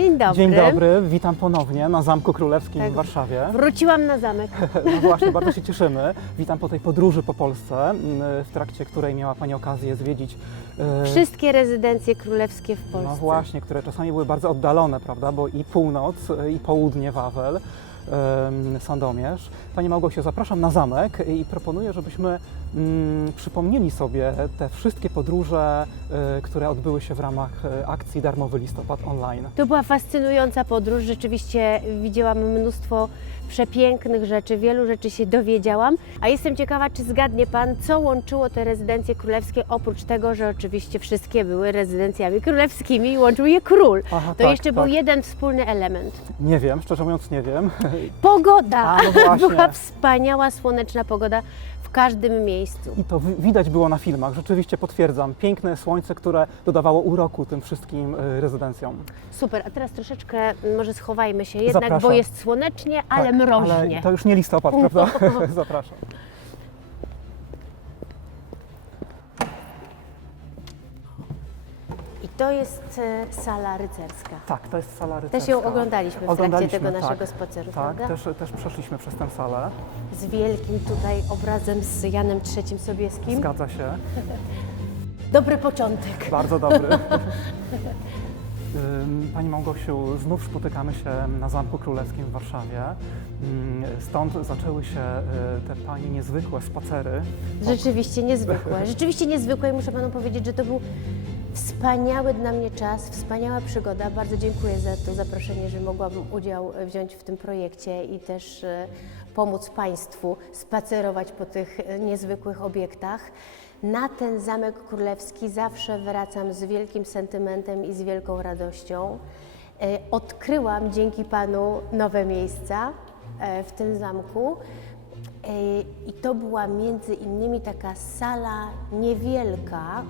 Dzień dobry. Dzień dobry, witam ponownie na Zamku Królewskim Tak. w Warszawie. Wróciłam na zamek. No właśnie, bardzo się cieszymy. Witam po tej podróży po Polsce, m, w trakcie której miała Pani okazję zwiedzić e, Wszystkie rezydencje królewskie w Polsce. No właśnie, które czasami były bardzo oddalone, prawda, bo i północ, e, i południe Wawel, Sandomierz. Pani Małgosiu, zapraszam na zamek i proponuję, żebyśmy mm, przypomnieli sobie te wszystkie podróże, e, które odbyły się w ramach e, akcji Darmowy Listopad Online. To była fascynująca podróż. Rzeczywiście widziałam mnóstwo przepięknych rzeczy, wielu rzeczy się dowiedziałam. A jestem ciekawa, czy zgadnie Pan, co łączyło te rezydencje królewskie, oprócz tego, że oczywiście wszystkie były rezydencjami królewskimi i łączył je król. Aha, To tak, jeszcze tak. był jeden wspólny element. Nie wiem, szczerze mówiąc nie wiem. Pogoda! A, no właśnie. Była wspaniała, słoneczna pogoda w każdym miejscu. I to wi- widać było na filmach, rzeczywiście potwierdzam. Piękne słońce, które dodawało uroku tym wszystkim y, rezydencjom. Super, a teraz troszeczkę mm, może schowajmy się jednak, Zapraszam. bo jest słonecznie, ale Tak, mroźnie. Ale to już nie listopad, prawda? Zapraszam. To jest e, sala rycerska. Tak, to jest sala rycerska. Też ją oglądaliśmy w trakcie Oglądaliśmy, tego tak. naszego spaceru, Tak, prawda? też, też przeszliśmy przez tę salę. Z wielkim tutaj obrazem z Janem III Sobieskim. Zgadza się. Dobry początek. Bardzo dobry. Pani Małgosiu, znów spotykamy się na Zamku Królewskim w Warszawie. Stąd zaczęły się y, te Pani niezwykłe spacery. Rzeczywiście niezwykłe. Rzeczywiście niezwykłe i muszę Panu powiedzieć, że to był wspaniały dla mnie czas, wspaniała przygoda. Bardzo dziękuję za to zaproszenie, że mogłam udział e, wziąć w tym projekcie i też e, pomóc Państwu spacerować po tych e, niezwykłych obiektach. Na ten Zamek Królewski zawsze wracam z wielkim sentymentem i z wielką radością. Odkryłam dzięki Panu nowe miejsca w tym zamku. I to była między innymi taka sala niewielka,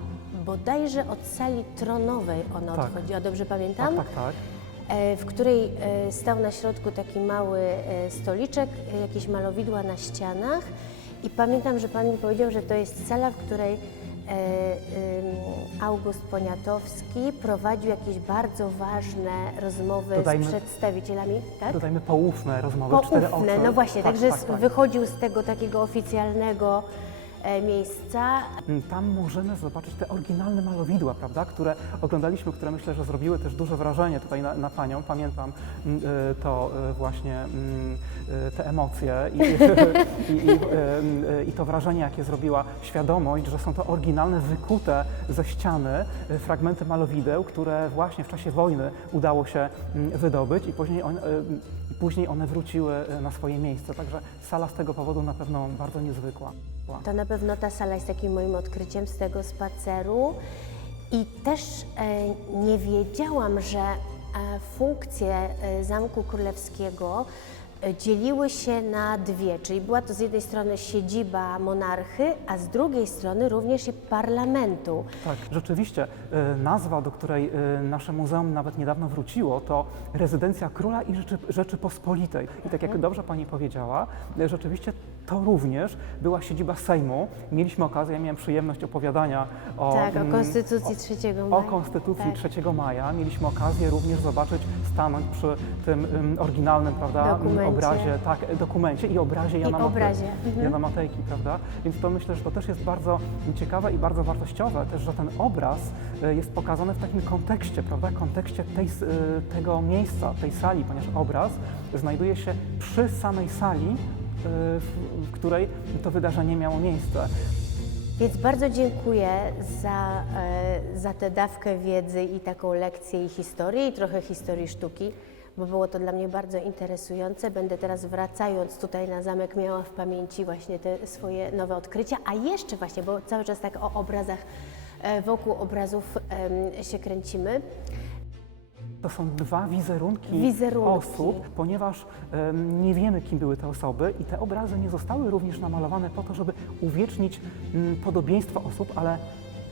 bodajże od sali tronowej ona Tak. odchodziła, dobrze pamiętam? Tak, tak, tak. E, w której e, stał na środku taki mały e, stoliczek, jakieś malowidła na ścianach i pamiętam, że Pan mi powiedział, że to jest sala, w której August Poniatowski prowadził jakieś bardzo ważne rozmowy Dodajmy- z przedstawicielami, tak? Dodajmy poufne rozmowy, cztery Poufne, no właśnie, Tak, także tak, tak. wychodził z tego takiego oficjalnego miejsca. Tam możemy zobaczyć te oryginalne malowidła, prawda, które oglądaliśmy, które myślę, że zrobiły też duże wrażenie tutaj na, na Panią. Pamiętam mm, y, to y, właśnie, mm, te emocje i, i, i, i to wrażenie, jakie zrobiła świadomość, że są to oryginalne, wykute ze ściany fragmenty malowideł, które właśnie w czasie wojny udało się mm, wydobyć i później, on, i później one wróciły na swoje miejsce. Także sala z tego powodu na pewno bardzo niezwykła. To na pewno ta sala jest takim moim odkryciem z tego spaceru. I też e, nie wiedziałam, że e, funkcje e, Zamku Królewskiego dzieliły się na dwie, czyli była to z jednej strony siedziba monarchy, a z drugiej strony również i parlamentu. Tak, rzeczywiście e, nazwa, do której e, nasze muzeum nawet niedawno wróciło, to rezydencja króla i Rzeczy, Rzeczypospolitej. I tak jak dobrze pani powiedziała, e, rzeczywiście to również była siedziba Sejmu. Mieliśmy okazję, ja miałem przyjemność opowiadania o, tak, o mm, Konstytucji 3 maja. o Konstytucji Tak. 3 maja. Mieliśmy okazję również zobaczyć, stanąć przy tym ym, oryginalnym prawda, Dokumencie. Obrazie, tak, dokumencie i obrazie Jana, Mate- obrazie, mhm. Jana Matejki, prawda? Więc to myślę, że to też jest bardzo ciekawe i bardzo wartościowe też, że ten obraz y, jest pokazany w takim kontekście, prawda? Kontekście tej, y, tego miejsca, tej sali, ponieważ obraz znajduje się przy samej sali, y, w, której to wydarzenie miało miejsce. Więc bardzo dziękuję za, e, za tę dawkę wiedzy i taką lekcję i historii, i trochę historii sztuki, bo było to dla mnie bardzo interesujące. Będę teraz wracając tutaj na zamek miała w pamięci właśnie te swoje nowe odkrycia, a jeszcze właśnie, bo cały czas tak o obrazach, e, wokół obrazów się kręcimy. To są dwa wizerunki, Wizerunki. osób, ponieważ em, nie wiemy, kim były te osoby i te obrazy nie zostały również namalowane po to, żeby uwiecznić mm, podobieństwo osób, ale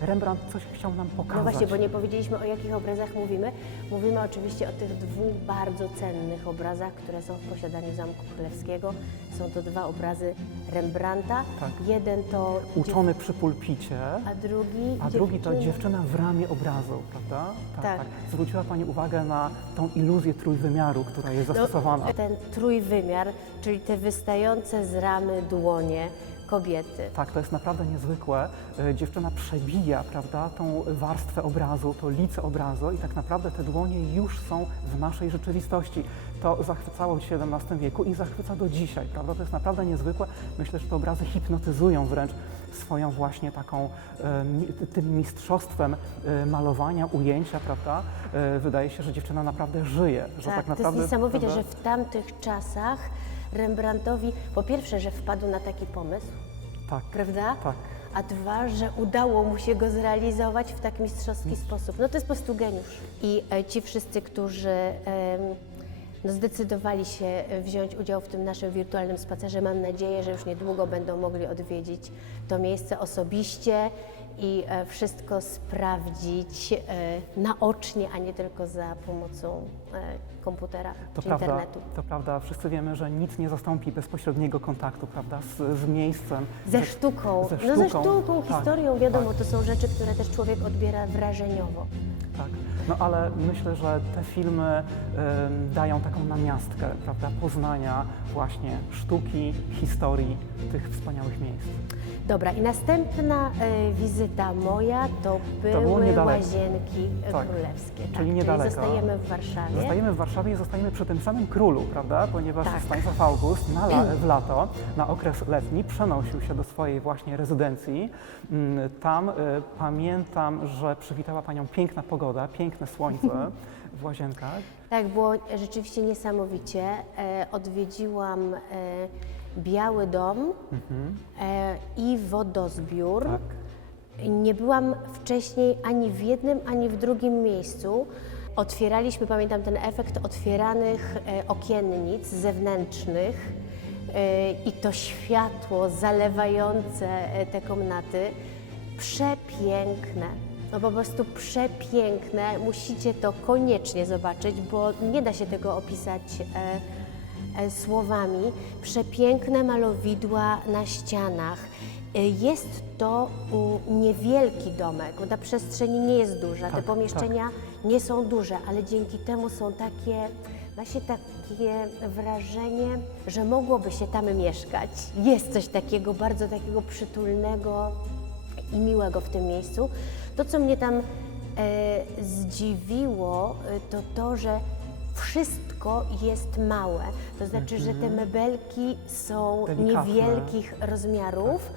Rembrandt coś chciał nam pokazać. No właśnie, bo nie powiedzieliśmy o jakich obrazach mówimy. Mówimy oczywiście o tych dwóch bardzo cennych obrazach, które są w posiadaniu Zamku Królewskiego. Są to dwa obrazy Rembrandta. Tak. Jeden to Uczony przy pulpicie, a drugi a drugi to dziewczyna. w ramię obrazu, prawda? Tak. Zwróciła Pani uwagę na tą iluzję trójwymiaru, która jest No, zastosowana. ten trójwymiar, czyli te wystające z ramy dłonie kobiety. Tak, to jest naprawdę niezwykłe. E, Dziewczyna przebija, prawda, tą warstwę obrazu, to lice obrazu i tak naprawdę te dłonie już są w naszej rzeczywistości. To zachwycało w XVII wieku i zachwyca do dzisiaj, prawda? To jest naprawdę niezwykłe. Myślę, że te obrazy hipnotyzują wręcz swoją właśnie taką, tym mistrzostwem e, malowania, ujęcia, prawda? E, Wydaje się, że dziewczyna naprawdę żyje, że tak, Tak, to naprawdę... jest niesamowite, prawda? że w tamtych czasach Rembrandtowi, po pierwsze, że wpadł na taki pomysł, Tak, prawda? tak. A dwa, że udało mu się go zrealizować w tak mistrzowski sposób. No to jest po prostu geniusz. I e, ci wszyscy, którzy em, no, zdecydowali się e, wziąć udział w tym naszym wirtualnym spacerze, mam nadzieję, że już niedługo będą mogli odwiedzić to miejsce osobiście i e, wszystko sprawdzić e, naocznie, a nie tylko za pomocą e, komputera To czy prawda, internetu. to prawda. Wszyscy wiemy, że nic nie zastąpi bezpośredniego kontaktu, prawda, z, z miejscem. Ze sztuką, ze no ze sztuką, sztuką, tak, historią, wiadomo, to są rzeczy, które też człowiek odbiera wrażeniowo. Tak. No ale myślę, że te filmy em, dają taką namiastkę, prawda, poznania właśnie sztuki, historii tych wspaniałych miejsc. Dobra, i następna e, wizyta moja to były niedaleko. łazienki Tak, królewskie. czyli niedaleko. zostajemy w Warszawie. Zostajemy w Warszawie i zostajemy przy tym samym królu, prawda, ponieważ Tak. Stanisław August na la, w lato, na okres letni przenosił się do swojej właśnie rezydencji. Mm, Tam y, pamiętam, że przywitała Panią piękna pogoda, piękne słońce w łazienkach. Tak, było rzeczywiście niesamowicie. E, odwiedziłam e, Biały Dom e, i wodozbiór. Tak. Nie byłam wcześniej ani w jednym, ani w drugim miejscu. Otwieraliśmy, pamiętam ten efekt otwieranych e, okiennic zewnętrznych e, i to światło zalewające e, te komnaty. Przepiękne. No po prostu przepiękne. Musicie to koniecznie zobaczyć, bo nie da się tego opisać słowami. Przepiękne malowidła na ścianach. Jest to niewielki domek, bo ta przestrzeń nie jest duża, te Tak, pomieszczenia nie są duże, ale dzięki temu są takie, ma się takie wrażenie, że mogłoby się tam mieszkać. Jest coś takiego, bardzo takiego przytulnego i miłego w tym miejscu. To, co mnie tam e, zdziwiło, e, to to, że wszystko jest małe. To znaczy, że te mebelki są Delikatne. niewielkich rozmiarów,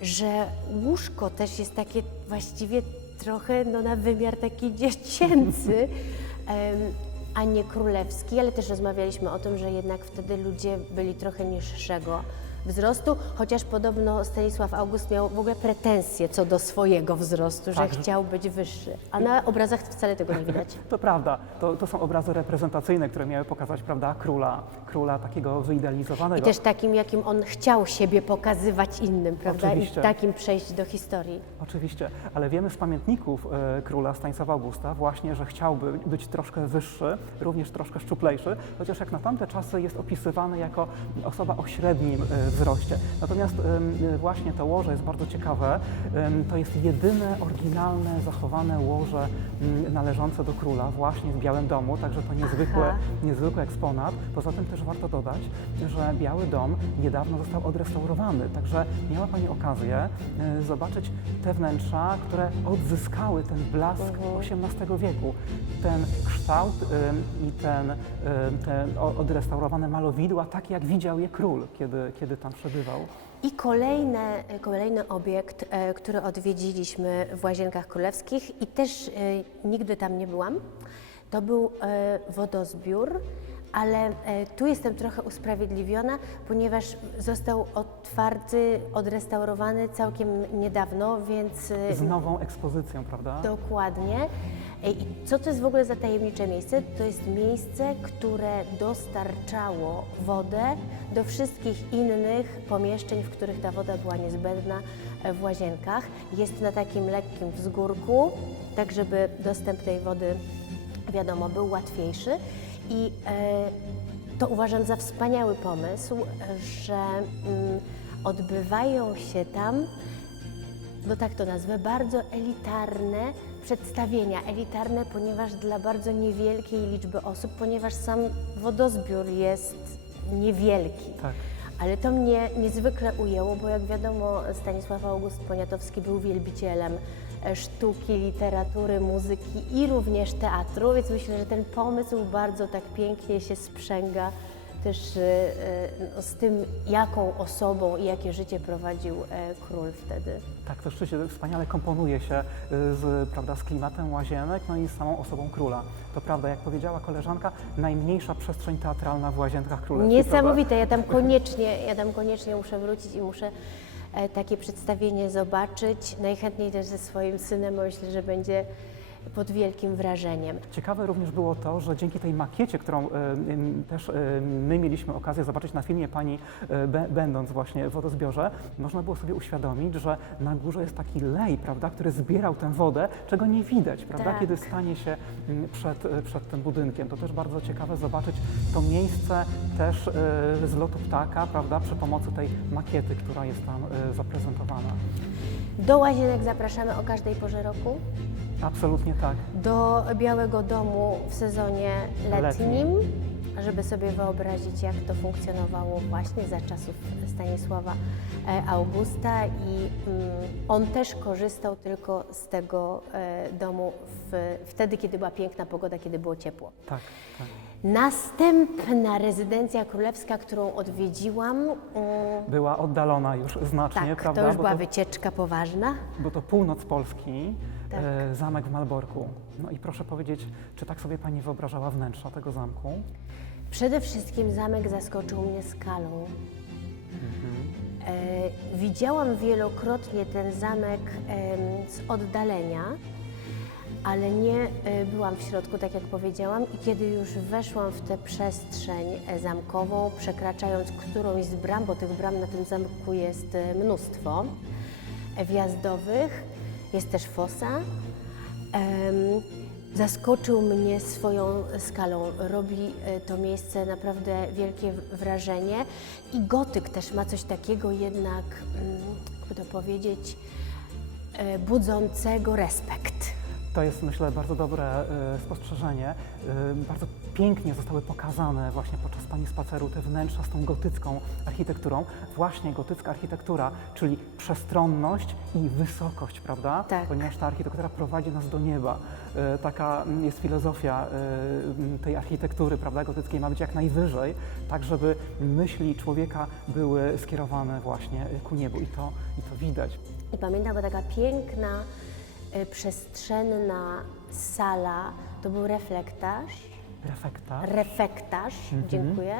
że łóżko też jest takie właściwie trochę no, na wymiar taki dziecięcy. a nie królewski, ale też rozmawialiśmy o tym, że jednak wtedy ludzie byli trochę niższego wzrostu, chociaż podobno Stanisław August miał w ogóle pretensje co do swojego wzrostu, że Tak, że- chciał być wyższy. A na obrazach wcale tego nie widać. To prawda, to, to są obrazy reprezentacyjne, które miały pokazać, prawda, króla, króla takiego I wyidealizowanego. też takim, jakim on chciał siebie pokazywać innym, prawda? Oczywiście. I takim przejść do historii. Oczywiście, ale wiemy z pamiętników e, króla Stanisława Augusta właśnie, że chciałby być troszkę wyższy, również troszkę szczuplejszy, chociaż jak na tamte czasy jest opisywany jako osoba o średnim e, wzroście. Natomiast właśnie to łoże jest bardzo ciekawe. To jest jedyne oryginalne, zachowane łoże należące do króla właśnie w Białym Domu, także to niezwykły, Aha. niezwykły eksponat. Poza tym też warto dodać, że Biały Dom niedawno został odrestaurowany, także miała Pani okazję e, zobaczyć te wnętrza, które odzyskały ten blask XVIII wieku. Ten kształt i ten, te odrestaurowane malowidła, tak jak widział je król, kiedy, kiedy tam przebywał. I kolejne, kolejny obiekt, e, który odwiedziliśmy w Łazienkach Królewskich i też e, nigdy tam nie byłam, to był e, wodozbiór, ale tu jestem trochę usprawiedliwiona, ponieważ został otwarty, odrestaurowany całkiem niedawno, więc Z nową ekspozycją, prawda? Dokładnie. I co to jest w ogóle za tajemnicze miejsce? To jest miejsce, które dostarczało wodę do wszystkich innych pomieszczeń, w których ta woda była niezbędna e, w łazienkach. Jest na takim lekkim wzgórku, tak żeby dostęp tej wody, wiadomo, był łatwiejszy. I e, to uważam za wspaniały pomysł, że mm, odbywają się tam no tak to nazwę, bardzo elitarne przedstawienia. Elitarne, ponieważ dla bardzo niewielkiej liczby osób, ponieważ sam wodozbiór jest niewielki. Tak. Ale to mnie niezwykle ujęło, bo jak wiadomo, Stanisław August Poniatowski był wielbicielem e, sztuki, literatury, muzyki i również teatru, więc myślę, że ten pomysł bardzo tak pięknie się sprzęga też e, no, z tym, jaką osobą i jakie życie prowadził e, król wtedy. Tak, to rzeczywiście wspaniale komponuje się y, z, prawda, z klimatem łazienek, no i z samą osobą króla. To prawda, jak powiedziała koleżanka, najmniejsza przestrzeń teatralna w Łazienkach Królewskich. Niesamowite, ja tam koniecznie, ja tam koniecznie muszę wrócić i muszę e, takie przedstawienie zobaczyć. Najchętniej też ze swoim synem, myślę, że będzie pod wielkim wrażeniem. Ciekawe również było to, że dzięki tej makiecie, którą e, też e, my mieliśmy okazję zobaczyć na filmie Pani, e, będąc właśnie w wodozbiorze, można było sobie uświadomić, że na górze jest taki lej, prawda, który zbierał tę wodę, czego nie widać, prawda, Tak. kiedy stanie się przed, przed tym budynkiem. To też bardzo ciekawe zobaczyć to miejsce też z lotu ptaka, prawda, przy pomocy tej makiety, która jest tam zaprezentowana. Do łazienek zapraszamy o każdej porze roku. Absolutnie tak. Do Białego Domu w sezonie letnim, Letnim. żeby sobie wyobrazić, jak to funkcjonowało właśnie za czasów Stanisława e, Augusta i mm, on też korzystał tylko z tego e, domu w, wtedy, kiedy była piękna pogoda, kiedy było ciepło. Tak, tak. Następna rezydencja królewska, którą odwiedziłam, mm, Była oddalona już znacznie, tak, prawda? to już Bo była wycieczka poważna. Bo to północ Polski, Tak. e, zamek w Malborku. No i proszę powiedzieć, czy tak sobie Pani wyobrażała wnętrza tego zamku? Przede wszystkim zamek zaskoczył mnie skalą. E, widziałam wielokrotnie ten zamek em, z oddalenia, ale nie e, byłam w środku, tak jak powiedziałam, i kiedy już weszłam w tę przestrzeń e, zamkową, przekraczając którąś z bram, bo tych bram na tym zamku jest e, mnóstwo e, wjazdowych, jest też fosa. Zaskoczył mnie swoją skalą. Robi to miejsce naprawdę wielkie wrażenie. I gotyk też ma coś takiego jednak, mm, jakby to powiedzieć, budzącego respekt. To jest, myślę, bardzo dobre e, spostrzeżenie. E, bardzo pięknie zostały pokazane właśnie podczas Pani spaceru te wnętrza z tą gotycką architekturą. Właśnie gotycka architektura, czyli przestronność i wysokość, prawda? Tak. Ponieważ ta architektura prowadzi nas do nieba. E, Taka mm, jest filozofia tej architektury, prawda, gotyckiej, ma być jak najwyżej, tak żeby myśli człowieka były skierowane właśnie ku niebu i to, i to widać. I pamiętam, bo taka piękna, przestrzenna sala, to był reflektarz. Refekta. refektarz, dziękuję,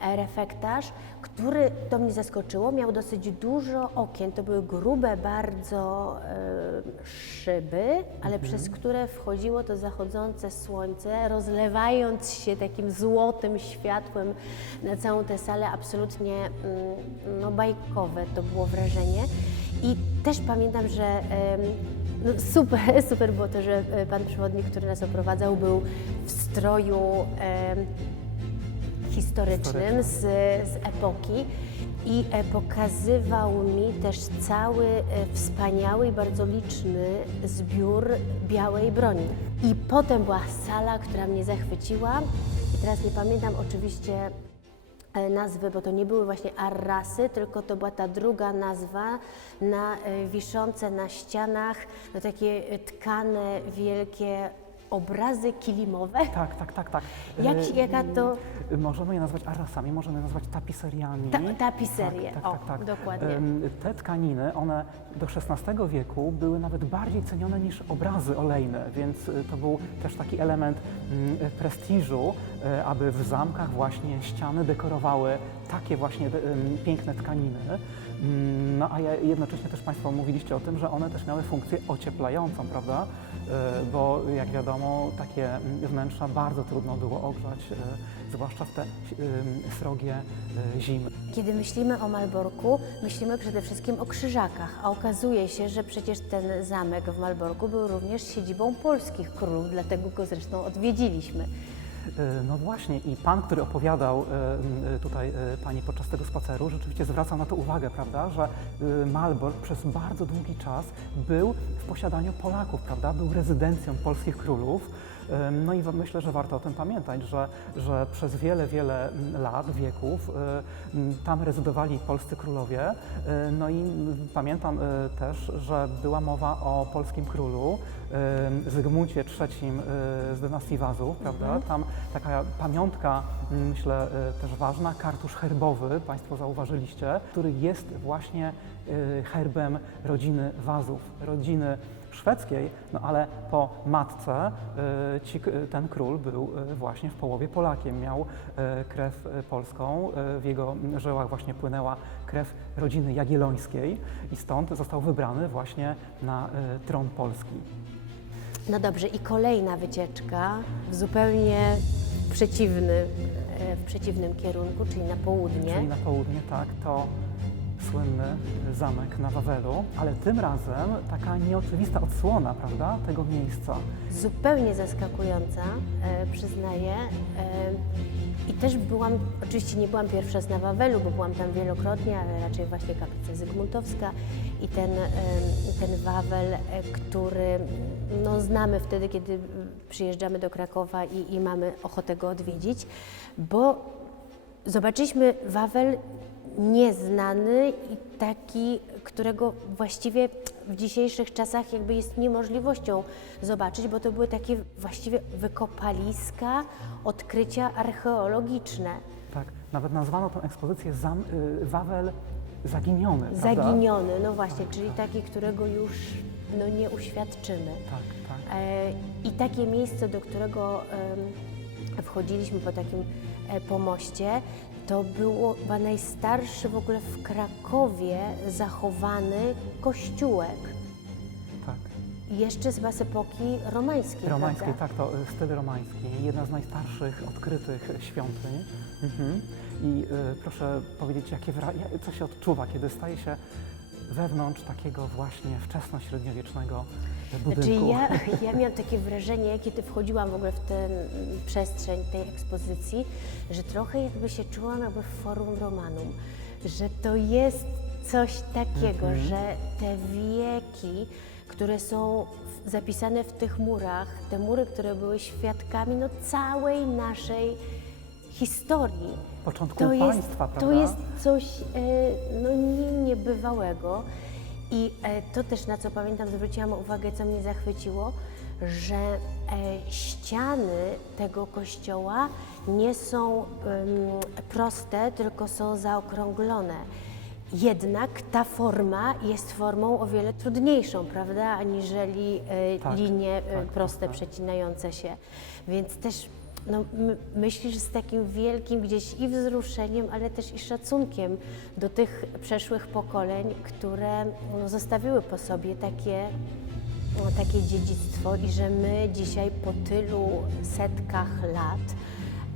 e, refektarz, który to mnie zaskoczyło, miał dosyć dużo okien, to były grube bardzo e, szyby, ale przez które wchodziło to zachodzące słońce, rozlewając się takim złotym światłem na całą tę salę, absolutnie mm, no, bajkowe to było wrażenie. I też pamiętam, że no super, super było to, że e, pan przewodnik, który nas oprowadzał, był w stroju em, historycznym z, z epoki i e, pokazywał mi też cały e, wspaniały i bardzo liczny zbiór białej broni. I potem była sala, która mnie zachwyciła i teraz nie pamiętam oczywiście e, nazwy, bo to nie były właśnie arrasy, tylko to była ta druga nazwa na e, wiszące na ścianach, no takie e, tkane wielkie obrazy kilimowe. Tak, tak, tak, tak. Jak, E, jaka to Możemy je nazwać arrasami, możemy je nazwać tapiseriami. ta, tapiserie? Tak, tak, o, tak, tak. dokładnie. Te tkaniny, one do XVI wieku były nawet bardziej cenione niż obrazy olejne, więc to był też taki element mm, prestiżu, aby w zamkach właśnie ściany dekorowały takie właśnie em, piękne tkaniny. Mm, No a jednocześnie też Państwo mówiliście o tym, że one też miały funkcję ocieplającą, prawda? Y, Bo jak wiadomo, takie wnętrza bardzo trudno było ogrzać, zwłaszcza w te srogie zimy. Kiedy myślimy o Malborku, myślimy przede wszystkim o krzyżakach, a okazuje się, że przecież ten zamek w Malborku był również siedzibą polskich królów, dlatego go zresztą odwiedziliśmy. E, No właśnie i pan, który opowiadał e, e, tutaj pani podczas tego spaceru, rzeczywiście zwracał na to uwagę, prawda, że Malbork przez bardzo długi czas był w posiadaniu Polaków, prawda, był rezydencją polskich królów. No i myślę, że warto o tym pamiętać, że, że przez wiele, wiele lat, wieków tam rezydowali polscy królowie. No i pamiętam też, że była mowa o polskim królu Zygmuncie III e, z dynastii Wazów, prawda? Tam taka pamiątka, myślę, e, też ważna, kartusz herbowy, Państwo zauważyliście, który jest właśnie e, herbem rodziny Wazów, rodziny szwedzkiej, no ale po matce ci, ten król był właśnie w połowie Polakiem, miał krew polską, w jego żyłach właśnie płynęła krew rodziny jagiellońskiej i stąd został wybrany właśnie na tron Polski. No dobrze, i kolejna wycieczka w zupełnie przeciwny, e, w przeciwnym kierunku, czyli na południe. Czyli na południe, tak, to słynny zamek na Wawelu, ale tym razem taka nieoczywista odsłona, prawda, tego miejsca. Zupełnie zaskakująca, e, przyznaję. I też byłam, oczywiście nie byłam pierwsza z na Wawelu, bo byłam tam wielokrotnie, ale raczej właśnie kaplica Zygmuntowska i ten, ten Wawel, e, który no, znamy wtedy, kiedy przyjeżdżamy do Krakowa i, i mamy ochotę go odwiedzić, bo zobaczyliśmy Wawel nieznany i taki, którego właściwie w dzisiejszych czasach jakby jest niemożliwością zobaczyć, bo to były takie właściwie wykopaliska, odkrycia archeologiczne. Tak, nawet nazwano tę ekspozycję zam, y, Wawel zaginiony, prawda? Zaginiony, no właśnie, czyli taki, którego już no, nie uświadczymy. Tak, tak. E, I takie miejsce, do którego em, wchodziliśmy po takim e, pomoście, to było chyba najstarszy w ogóle w Krakowie zachowany kościółek. tak. Jeszcze z epoki romańskiej, Romańskiej, prawda? tak, to styl romański, jedna z najstarszych odkrytych świątyń. Mhm. I y, proszę powiedzieć, jakie wra- co się odczuwa, kiedy staje się wewnątrz takiego właśnie wczesnośredniowiecznego budynku. Znaczy ja, ja miałam takie wrażenie, kiedy wchodziłam w ogóle w tę mm, przestrzeń tej ekspozycji, że trochę jakby się czułam jakby w forum romanum, że to jest coś takiego, Mhm. że te wieki, które są zapisane w tych murach, te mury, które były świadkami no, całej naszej historii. Początku To jest, państwa, prawda? to jest coś e, no, nie, niebywałego. I e, to też, na co pamiętam, zwróciłam uwagę, co mnie zachwyciło, że e, ściany tego kościoła nie są proste, tylko są zaokrąglone. Jednak ta forma jest formą o wiele trudniejszą, prawda, aniżeli e, Tak, linie tak, proste, tak. przecinające się. Więc też no, my, myślisz z takim wielkim gdzieś i wzruszeniem, ale też i szacunkiem do tych przeszłych pokoleń, które no, zostawiły po sobie takie, no, takie dziedzictwo i że my dzisiaj po tylu setkach lat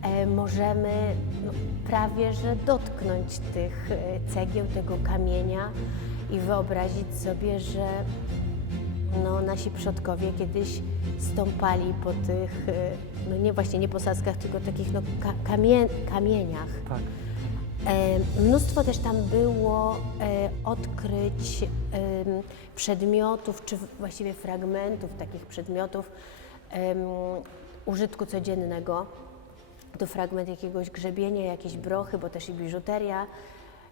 e, możemy no, prawie że dotknąć tych e, cegieł, tego kamienia i wyobrazić sobie, że no, nasi przodkowie kiedyś stąpali po tych, e, no nie właśnie nie posadzkach, tylko takich no, ka- kamie, kamieniach. Tak. E, mnóstwo też tam było e, odkryć em, przedmiotów, czy właściwie fragmentów takich przedmiotów em, użytku codziennego. To fragment jakiegoś grzebienia, jakiejś brochy, bo też i biżuteria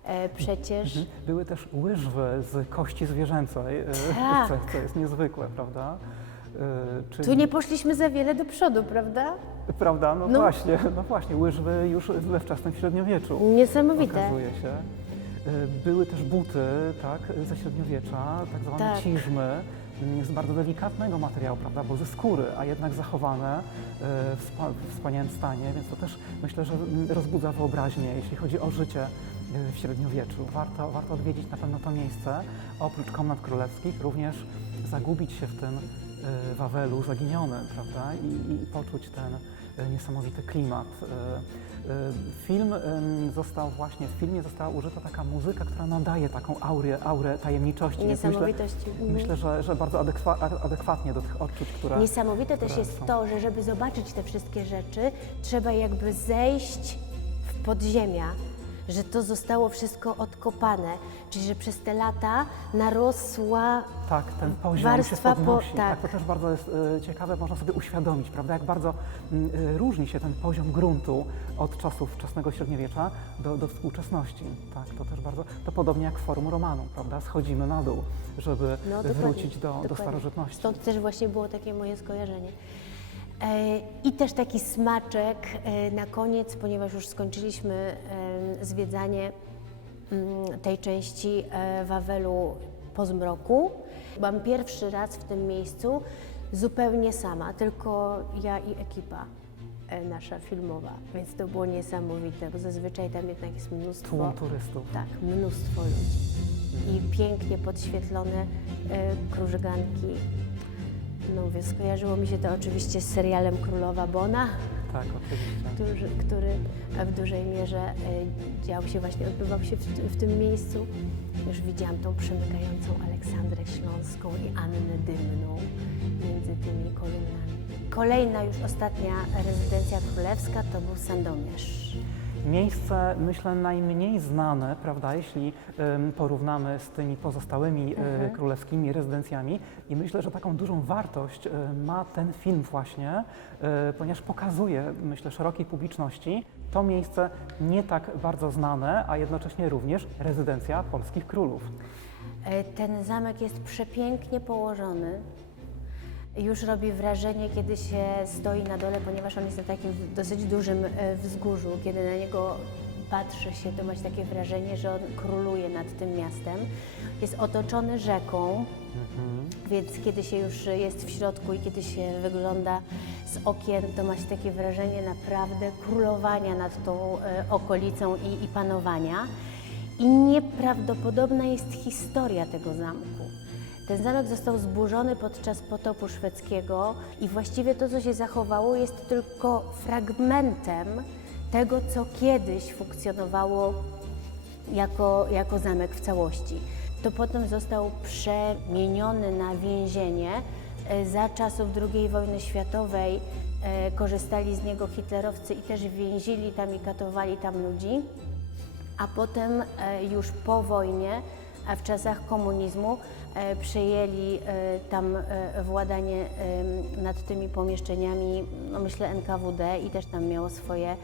e, przecież. Mhm. Były też łyżwy z kości zwierzęcej, e, Tak. co, co jest niezwykłe, prawda? Czyli, Tu nie poszliśmy za wiele do przodu, prawda? Prawda? No, No. właśnie, no właśnie, łyżwy już we wczesnym średniowieczu. Niesamowite. Okazuje się. Y, Były też buty, tak, ze średniowiecza, tak zwane Tak. ciżmy, z bardzo delikatnego materiału, prawda, bo ze skóry, a jednak zachowane y, w spa- w wspaniałym stanie, więc to też myślę, że rozbudza wyobraźnię, jeśli chodzi o życie w średniowieczu. Warto, warto odwiedzić na pewno to miejsce. Oprócz komnat królewskich również zagubić się w tym Wawelu zaginionym, prawda, i, i poczuć ten y, niesamowity klimat. Y, Film został właśnie, w filmie została użyta taka muzyka, która nadaje taką aurę, aurę tajemniczości. więc myślę, Niesamowitości. Mhm. myślę że, że bardzo adekwa, adekwatnie do tych odczuć, które... Niesamowite też które jest są. to, że żeby zobaczyć te wszystkie rzeczy, trzeba jakby zejść w podziemia, że to zostało wszystko odkopane, czyli że przez te lata narosła Tak, ten poziom Warstwa się po- podnosi. tak. To też bardzo jest y, ciekawe, można sobie uświadomić, prawda, jak bardzo y, różni się ten poziom gruntu od czasów wczesnego średniowiecza do, do współczesności. Tak, to też bardzo, to podobnie jak w Forum Romanu, prawda, schodzimy na dół, żeby No, wrócić do, do starożytności. Stąd też właśnie było takie moje skojarzenie. E, I też taki smaczek e, na koniec, ponieważ już skończyliśmy e, zwiedzanie mm, tej części Wawelu po zmroku. Byłam pierwszy raz w tym miejscu zupełnie sama, tylko ja i ekipa nasza filmowa, więc to było niesamowite, bo zazwyczaj tam jednak jest mnóstwo... Tłum turystów. Tak, mnóstwo ludzi. I pięknie podświetlone krużganki. No mówię, skojarzyło mi się to oczywiście z serialem Królowa Bona, Tak, oczywiście. który, który w dużej mierze e, dział się właśnie, odbywał się w, w tym miejscu. Już widziałam tą przemykającą Aleksandrę Śląską i Annę Dymną między tymi kolumnami. Kolejna, już ostatnia rezydencja królewska to był Sandomierz. Miejsce, myślę, najmniej znane, prawda, jeśli porównamy z tymi pozostałymi y, Mhm. królewskimi rezydencjami. I myślę, że taką dużą wartość y, ma ten film właśnie, y, ponieważ pokazuje, myślę, szerokiej publiczności to miejsce nie tak bardzo znane, a jednocześnie również rezydencja polskich królów. E, Ten zamek jest przepięknie położony. Już robi wrażenie, kiedy się stoi na dole, ponieważ on jest na takim dosyć dużym e, wzgórzu. Kiedy na niego patrzy się, to ma się takie wrażenie, że on króluje nad tym miastem. Jest otoczony rzeką, więc kiedy się już jest w środku i kiedy się wygląda z okien, to ma się takie wrażenie naprawdę królowania nad tą e, okolicą i, i panowania. I nieprawdopodobna jest historia tego zamku. Ten zamek został zburzony podczas potopu szwedzkiego i właściwie to, co się zachowało, jest tylko fragmentem tego, co kiedyś funkcjonowało jako, jako zamek w całości. To potem został przemieniony na więzienie. E, Za czasów II wojny światowej e, korzystali z niego hitlerowcy i też więzili tam i katowali tam ludzi. A potem e, już po wojnie, a w czasach komunizmu, przejęli e, tam e, władanie nad tymi pomieszczeniami, no myślę NKWD i też tam miało swoje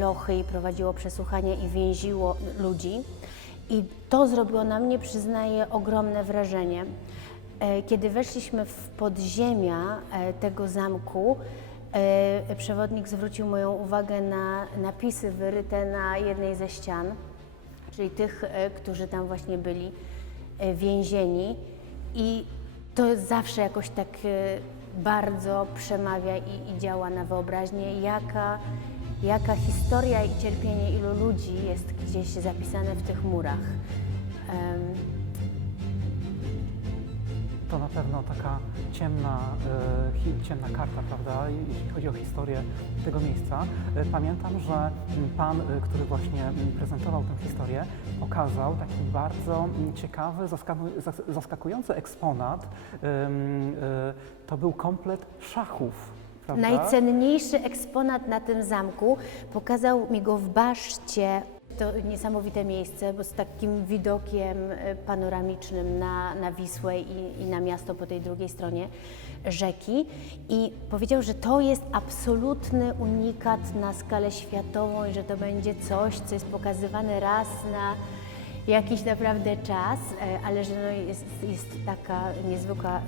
lochy i prowadziło przesłuchania i więziło ludzi. I to zrobiło na mnie, przyznaję, ogromne wrażenie. E, Kiedy weszliśmy w podziemia e, tego zamku, e, przewodnik zwrócił moją uwagę na napisy wyryte na jednej ze ścian, czyli tych, e, którzy tam właśnie byli e, więzieni. I to zawsze jakoś tak e, bardzo przemawia i, i działa na wyobraźnię, jaka, jaka historia i cierpienie ilu ludzi jest gdzieś zapisane w tych murach. Em, To na pewno taka ciemna, e, ciemna karta, prawda, jeśli chodzi o historię tego miejsca. E, Pamiętam, że pan, e, który właśnie prezentował tę historię, pokazał taki bardzo ciekawy, zaskaku- zas- zaskakujący eksponat. To był komplet szachów, prawda? Najcenniejszy eksponat na tym zamku pokazał mi go w baszcie. To niesamowite miejsce, bo z takim widokiem e, panoramicznym na, na Wisłę i, i na miasto po tej drugiej stronie rzeki. I powiedział, że to jest absolutny unikat na skalę światową i że to będzie coś, co jest pokazywane raz na jakiś naprawdę czas, e, ale że no jest, jest taka niezwykła em,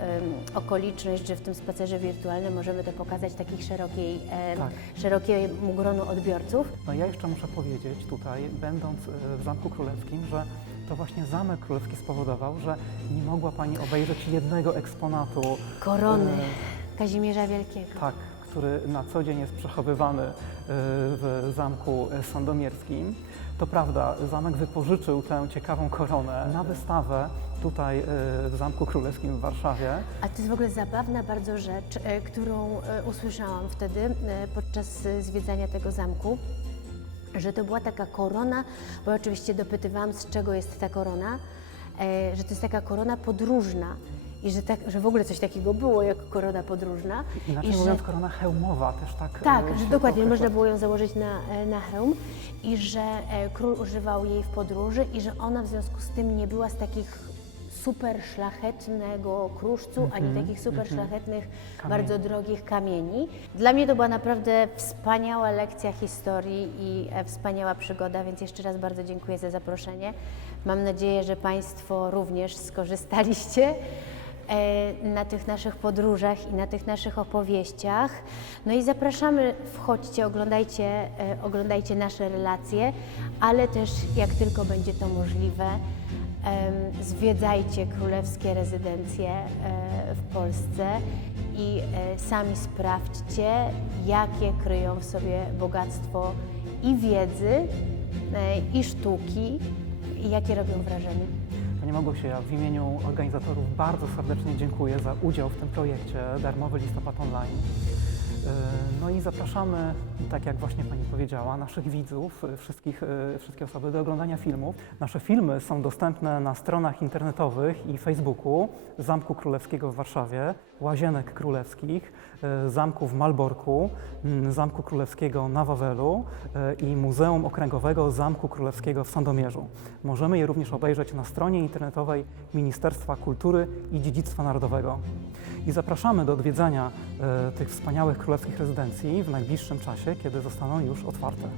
okoliczność, że w tym spacerze wirtualnym możemy to pokazać takiej szerokiej, em, Tak. szerokiemu gronu odbiorców. No ja jeszcze muszę powiedzieć tutaj, będąc e, w Zamku Królewskim, że to właśnie Zamek Królewski spowodował, że nie mogła Pani obejrzeć jednego eksponatu, Korony E, Kazimierza Wielkiego. tak, który na co dzień jest przechowywany w Zamku Sandomierskim. To prawda, zamek wypożyczył tę ciekawą koronę na wystawę tutaj e, w Zamku Królewskim w Warszawie. A to jest w ogóle zabawna bardzo rzecz, e, którą e, usłyszałam wtedy podczas zwiedzania tego zamku, że to była taka korona, bo oczywiście dopytywałam, z czego jest ta korona, że to jest taka korona podróżna i że, tak, że w ogóle coś takiego było jak korona podróżna. Inaczej I że- mówiąc, korona hełmowa też tak. Tak, e, że się dokładnie, można było ją założyć na, e, na hełm i że e, król używał jej w podróży i że ona w związku z tym nie była z takich super szlachetnego kruszcu, ani takich super szlachetnych, Mhm, Kamieni. bardzo drogich kamieni. Dla mnie to była naprawdę wspaniała lekcja historii i wspaniała przygoda, więc jeszcze raz bardzo dziękuję za zaproszenie. Mam nadzieję, że Państwo również skorzystaliście na tych naszych podróżach i na tych naszych opowieściach. No i zapraszamy, wchodźcie, oglądajcie, e, oglądajcie nasze relacje, ale też jak tylko będzie to możliwe, zwiedzajcie królewskie rezydencje e, w Polsce i e, sami sprawdźcie, jakie kryją w sobie bogactwo i wiedzy, e, i sztuki, i jakie robią wrażenie. Pani Małgosia, ja w imieniu organizatorów bardzo serdecznie dziękuję za udział w tym projekcie Darmowy Listopad Online. Yy, No i zapraszamy, tak jak właśnie Pani powiedziała, naszych widzów, yy, wszystkich, yy, wszystkie osoby do oglądania filmów. Nasze filmy są dostępne na stronach internetowych i Facebooku Zamku Królewskiego w Warszawie, Łazienek Królewskich, yy, Zamku w Malborku, mm, Zamku Królewskiego na Wawelu yy, i Muzeum Okręgowego Zamku Królewskiego w Sandomierzu. Możemy je również obejrzeć na stronie internetowej Ministerstwa Kultury i Dziedzictwa Narodowego. I zapraszamy do odwiedzania e, tych wspaniałych królewskich rezydencji w najbliższym czasie, kiedy zostaną już otwarte.